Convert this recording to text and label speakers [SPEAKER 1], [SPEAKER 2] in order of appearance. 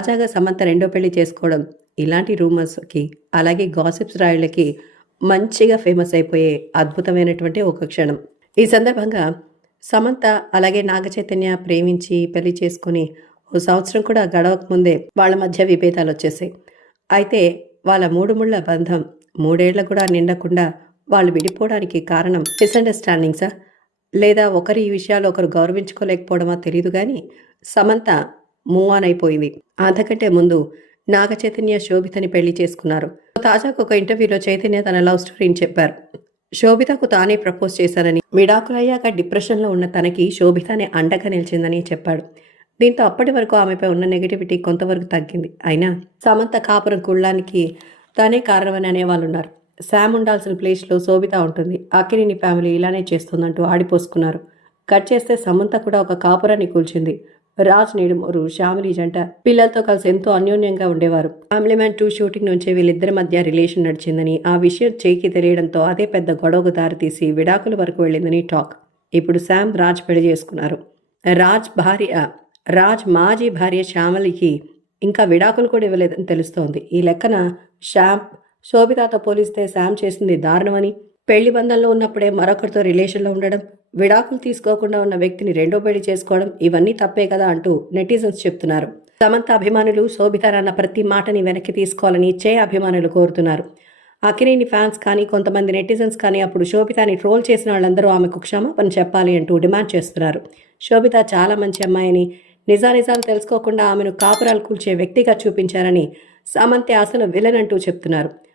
[SPEAKER 1] తాజాగా సమంత రెండో పెళ్ళి చేసుకోవడం ఇలాంటి రూమర్స్కి అలాగే గాసిప్స్ రాయులకి మంచిగా ఫేమస్ అయిపోయే అద్భుతమైనటువంటి ఒక క్షణం. ఈ సందర్భంగా సమంత అలాగే నాగచైతన్య ప్రేమించి పెళ్ళి చేసుకుని ఓ సంవత్సరం కూడా గడవక ముందే వాళ్ళ మధ్య విభేదాలు వచ్చేసాయి. అయితే వాళ్ళ మూడు ముళ్ళ బంధం మూడేళ్ళ కూడా నిండకుండా వాళ్ళు విడిపోవడానికి కారణం మిస్అండర్స్టాండింగ్సా? లేదా ఒకరి ఈ విషయాలు ఒకరు గౌరవించుకోలేకపోవడమా తెలియదు కానీ సమంత మూవ్ ఆన్ అయిపోయింది అంతకంటే ముందు నాగ చైతన్య శోభితని పెళ్ళి చేసుకున్నారు. తాజాగా ఒక ఇంటర్వ్యూలో చైతన్య తన లవ్ స్టోరీని చెప్పారు. శోభితకు తానే ప్రపోజ్ చేశానని విడాకులయ్యాక డిప్రెషన్లో ఉన్న తనకి శోభితనే అండగా నిలిచిందని చెప్పాడు. దీంతో అప్పటి వరకు ఆమెపై ఉన్న నెగిటివిటీ కొంతవరకు తగ్గింది. అయినా సమంత కాపురం కుళ్ళానికి తానే కారణమని అనేవాళ్ళు ఉన్నారు శామ్ ఉండాల్సిన ప్లేస్లో శోభిత ఉంటుంది. అక్కిరిని ఫ్యామిలీ ఇలానే చేస్తుందంటూ ఆడిపోసుకున్నారు. కట్ చేస్తే సమంత కూడా ఒక కాపురాన్ని కూల్చింది. రాజ్ నేడుమూరు శ్యామిలి జంట. పిల్లలతో కలిసి ఎంతో అన్యోన్యంగా ఉండేవారు. ఫ్యామిలీ మ్యాన్ టూ షూటింగ్ నుంచే వీళ్ళిద్దరి మధ్య రిలేషన్ నడిచిందని ఆ విషయం చేయికి తెలియడంతో అదే పెద్ద గొడవకు దారితీసి విడాకుల వరకు వెళ్ళిందని టాక్. ఇప్పుడు శామ్ రాజ్ పెళ్ళి చేసుకున్నారు. రాజ్ భార్య రాజ్ మాజీ భార్య శ్యామలికి ఇంకా విడాకులు కూడా ఇవ్వలేదని తెలుస్తోంది. ఈ లెక్కన శ్యామ్ శోభితాతో పోలిస్తే శామ్ చేసింది దారుణమని పెళ్ళి బంధంలో ఉన్నప్పుడే మరొకరితో రిలేషన్లో ఉండడం విడాకులు తీసుకోకుండా ఉన్న వ్యక్తిని రెండో పెళ్ళి చేసుకోవడం ఇవన్నీ తప్పే కదా అంటూ నెటిజన్స్ చెప్తున్నారు. సమంత అభిమానులు శోభితారన్న ప్రతి మాటని వెనక్కి తీసుకోవాలని చే అభిమానులు కోరుతున్నారు. అకినేని ఫ్యాన్స్ కానీ కొంతమంది నెటిజన్స్ కానీ అప్పుడు శోభితాని ట్రోల్ చేసిన వాళ్ళందరూ ఆమెకు క్షమాపణ చెప్పాలి అంటూ డిమాండ్ చేస్తున్నారు. శోభిత చాలా మంచి అమ్మాయిని నిజానిజాలు తెలుసుకోకుండా ఆమెను కాపురాలు కూల్చే వ్యక్తిగా చూపించారని సమంతే అసలు విలన్ అంటూ చెప్తున్నారు.